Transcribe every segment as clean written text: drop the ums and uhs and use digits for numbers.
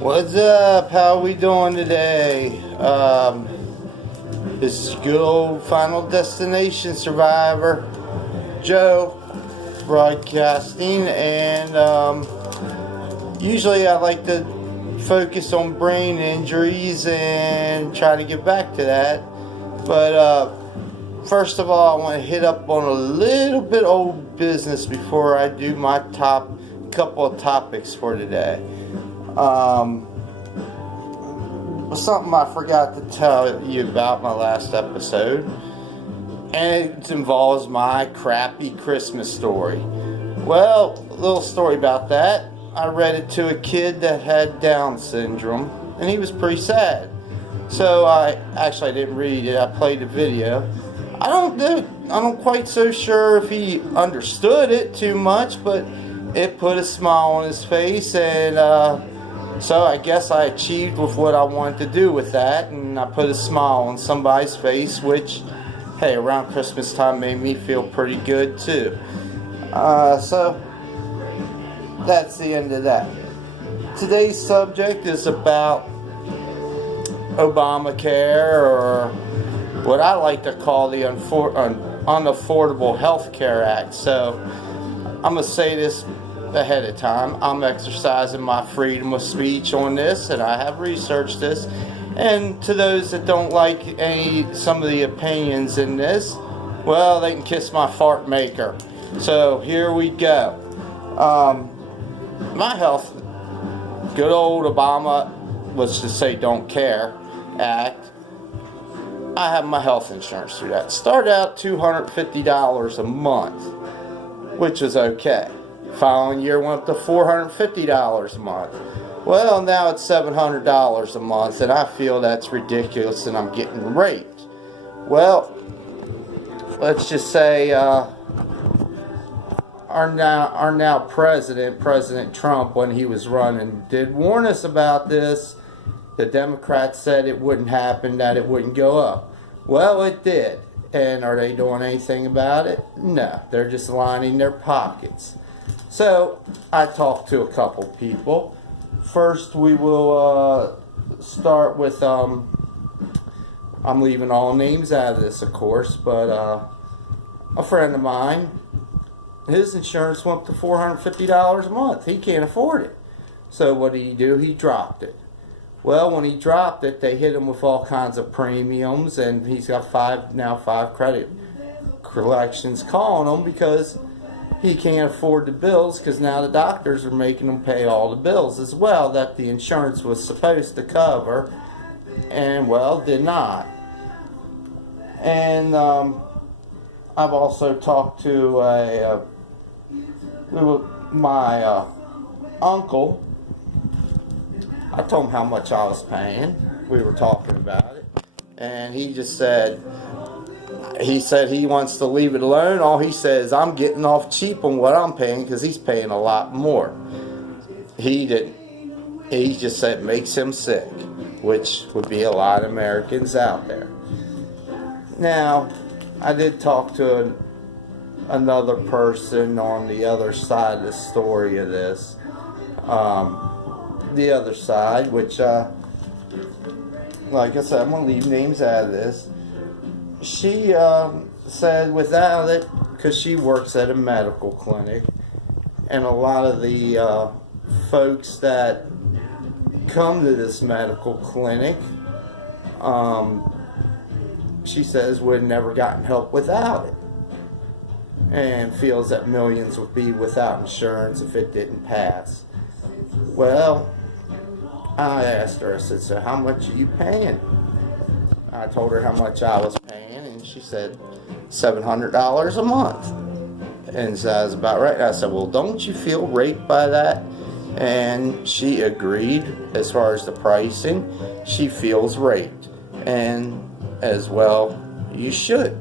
What's up? How we doing today? This is good old Final Destination Survivor, Joe, broadcasting, and usually I like to focus on brain injuries and try to get back to that. But first of all, I want to hit up on a little bit old business before I do my top couple of topics for today. Something I forgot to tell you about my last episode, and it involves my crappy Christmas story. Well, a little story about that. I read it to a kid that had Down syndrome, and he was pretty sad. So I didn't read it. I played the video. I'm quite so sure if he understood it too much, but it put a smile on his face, and so I guess I achieved with what I wanted to do with that, and I put a smile on somebody's face, which, hey, around Christmas time made me feel pretty good too. So that's the end of that. Today's subject is about Obamacare, or what I like to call the Unaffordable Health Care Act. So I'm going to say this ahead of time. I'm exercising my freedom of speech on this, and I have researched this. And to those that don't like some of the opinions in this, well, they can kiss my fart maker. So here we go. My health, good old Obama, let's just say Don't Care Act. I have my health insurance through that. Started out $250 a month, which was okay. Following year went up to $450 a month. Well, now it's $700 a month, and I feel that's ridiculous, and I'm getting raped. Well, let's just say our now President Trump, when he was running, did warn us about this. The Democrats said it wouldn't happen, that it wouldn't go up. Well, it did. And are they doing anything about it? No, they're just lining their pockets. So I talked to a couple people. First, we will start with, I'm leaving all names out of this, of course, but a friend of mine, his insurance went up to $450 a month. He can't afford it. So what did he do? He dropped it. Well, when he dropped it, they hit him with all kinds of premiums, and he's got five credit collections calling him because he can't afford the bills, because now the doctors are making him pay all the bills as well that the insurance was supposed to cover, and, well, did not. And I've also talked to my uncle. I told him how much I was paying. We were talking about it, and he just said, he wants to leave it alone. All he says, I'm getting off cheap on what I'm paying, because he's paying a lot more. He didn't. He just said it makes him sick, which would be a lot of Americans out there. Now, I did talk to another person on the other side of the story of this. The other side, which, like I said, I'm going to leave names out of this. She said without it, because she works at a medical clinic, and a lot of the folks that come to this medical clinic, she says, would have never gotten help without it, and feels that millions would be without insurance if it didn't pass. Well, I asked her, I said, so how much are you paying? I told her how much I was paying, and she said $700 a month. And so I was about right. I said, well, don't you feel raped by that? And she agreed. As far as the pricing, she feels raped. And as well, you should.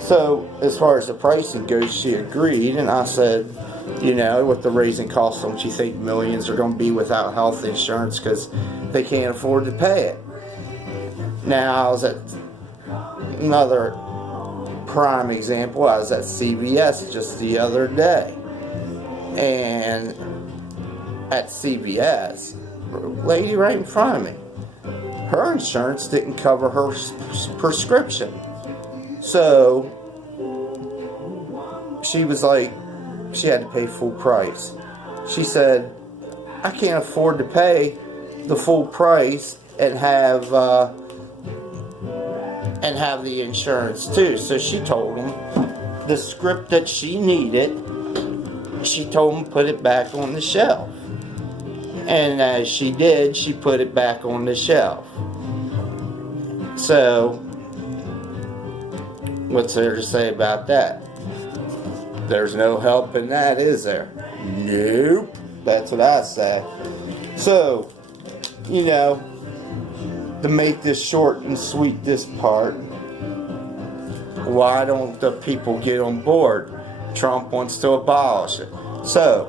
So as far as the pricing goes, she agreed, and I said, you know, with the raising costs, don't you think millions are going to be without health insurance because they can't afford to pay it? Now, I was at another prime example. I was at CVS just the other day, and at CVS, lady right in front of me. Her insurance didn't cover her prescription. So she was like, she had to pay full price. She said, I can't afford to pay the full price and have the insurance too. So she told him the script that she needed, she told him put it back on the shelf. And as she did, she put it back on the shelf. So, what's there to say about that? There's no help in that, is there? Nope. That's what I say. So, you know, to make this short and sweet, this part, why don't the people get on board? Trump wants to abolish it. So,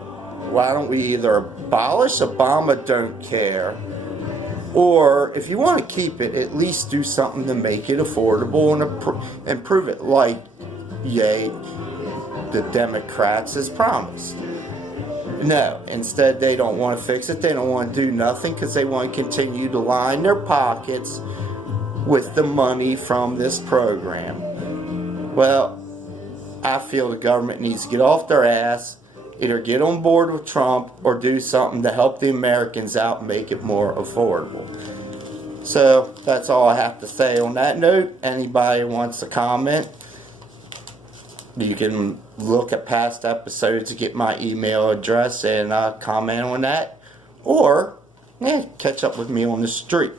why don't we either abolish Obama don't care, or if you want to keep it, at least do something to make it affordable and improve it, like, yay, the Democrats has promised. No, instead they don't want to fix it. They don't want to do nothing because they want to continue to line their pockets with the money from this program. Well, I feel the government needs to get off their ass, either get on board with Trump or do something to help the Americans out and make it more affordable. So that's all I have to say on that note. Anybody wants to comment, you can look at past episodes to get my email address and comment on that, or catch up with me on the street.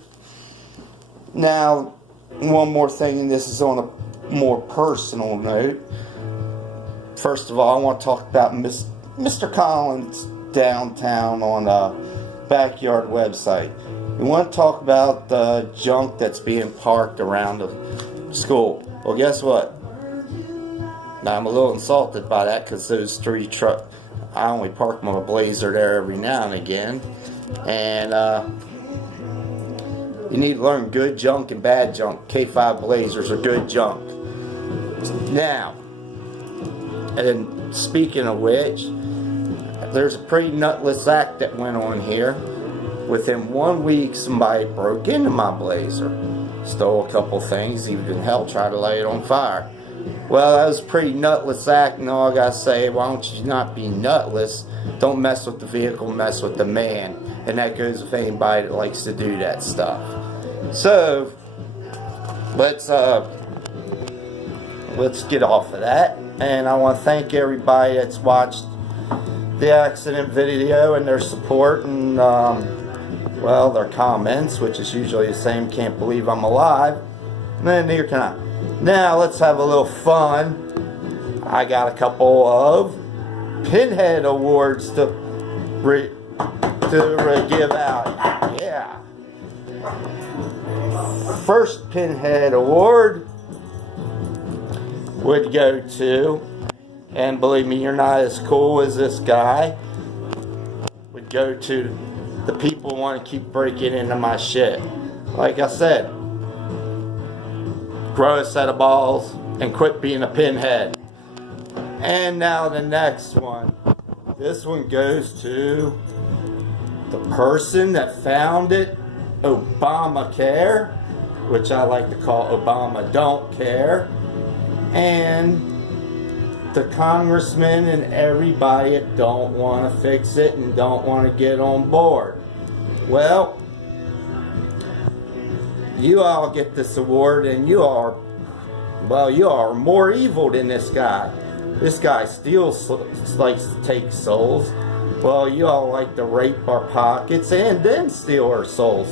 Now, one more thing, and this is on a more personal note. First of all, I want to talk about Mr. Collins downtown on Backyard website. We want to talk about the junk that's being parked around the school. Well, guess what? Now, I'm a little insulted by that because those 3 trucks, I only park my Blazer there every now and again. And you need to learn good junk and bad junk. K5 Blazers are good junk. Now, and speaking of which, there's a pretty nutless act that went on here. Within 1 week, somebody broke into my Blazer, stole a couple things, even hell tried to light it on fire. Well, that was a pretty nutless act, and all I gotta say, why don't you not be nutless? Don't mess with the vehicle, mess with the man. And that goes with anybody that likes to do that stuff. So, let's get off of that. And I want to thank everybody that's watched the accident video and their support and, well, their comments, which is usually the same, can't believe I'm alive. And then neither can I. Now, let's have a little fun. I got a couple of pinhead awards to give out. Yeah. First pinhead award would go to, and believe me, you're not as cool as this guy, would go to the people who want to keep breaking into my shit. Like I said, grow a set of balls and quit being a pinhead. And now the next one. This one goes to the person that founded Obamacare, which I like to call Obama Don't Care, and the congressmen and everybody that don't want to fix it and don't want to get on board. Well, you all get this award, and you are more evil than this guy. This guy steals, likes to take souls. Well, you all like to rape our pockets and then steal our souls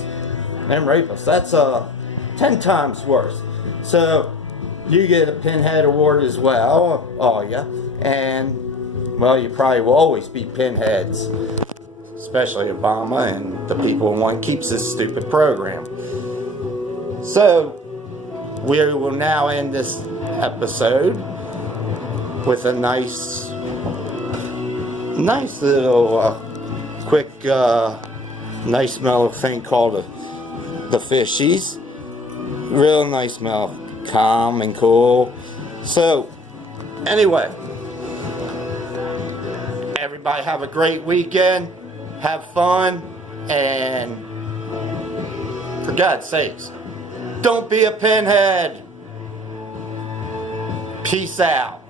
and rape us. That's 10 times worse. So you get a pinhead award as well, all ya. And, well, you probably will always be pinheads, especially Obama and the people who want to keep this stupid program. So we will now end this episode with a nice little quick nice mellow thing called the Fishies. Real nice mellow, calm and cool. So anyway, everybody have a great weekend, have fun, And for God's sakes, don't be a pinhead. Peace out.